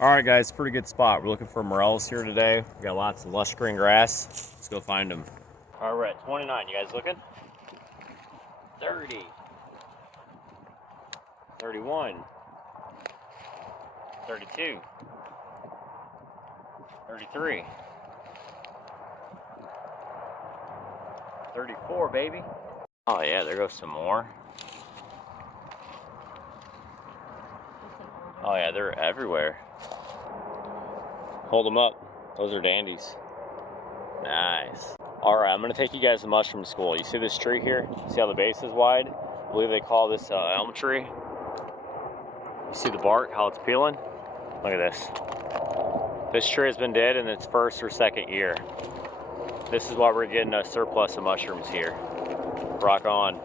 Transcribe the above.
All right, guys, pretty good spot. We're looking for morels here today. We got lots of lush green grass. Let's go find them. All right, we're at 29. You guys looking? 30. 31. 32. 33. 34, baby. Oh yeah, there goes some more. Oh yeah, they're everywhere. Hold them up. Those are dandies. Nice. All right, I'm gonna take you guys to mushroom school. You see this tree here? See how the base is wide? I believe they call this elm tree. You see the bark, how it's peeling? Look at this. This tree has been dead in its first or second year. This is why we're getting a surplus of mushrooms here. Rock on.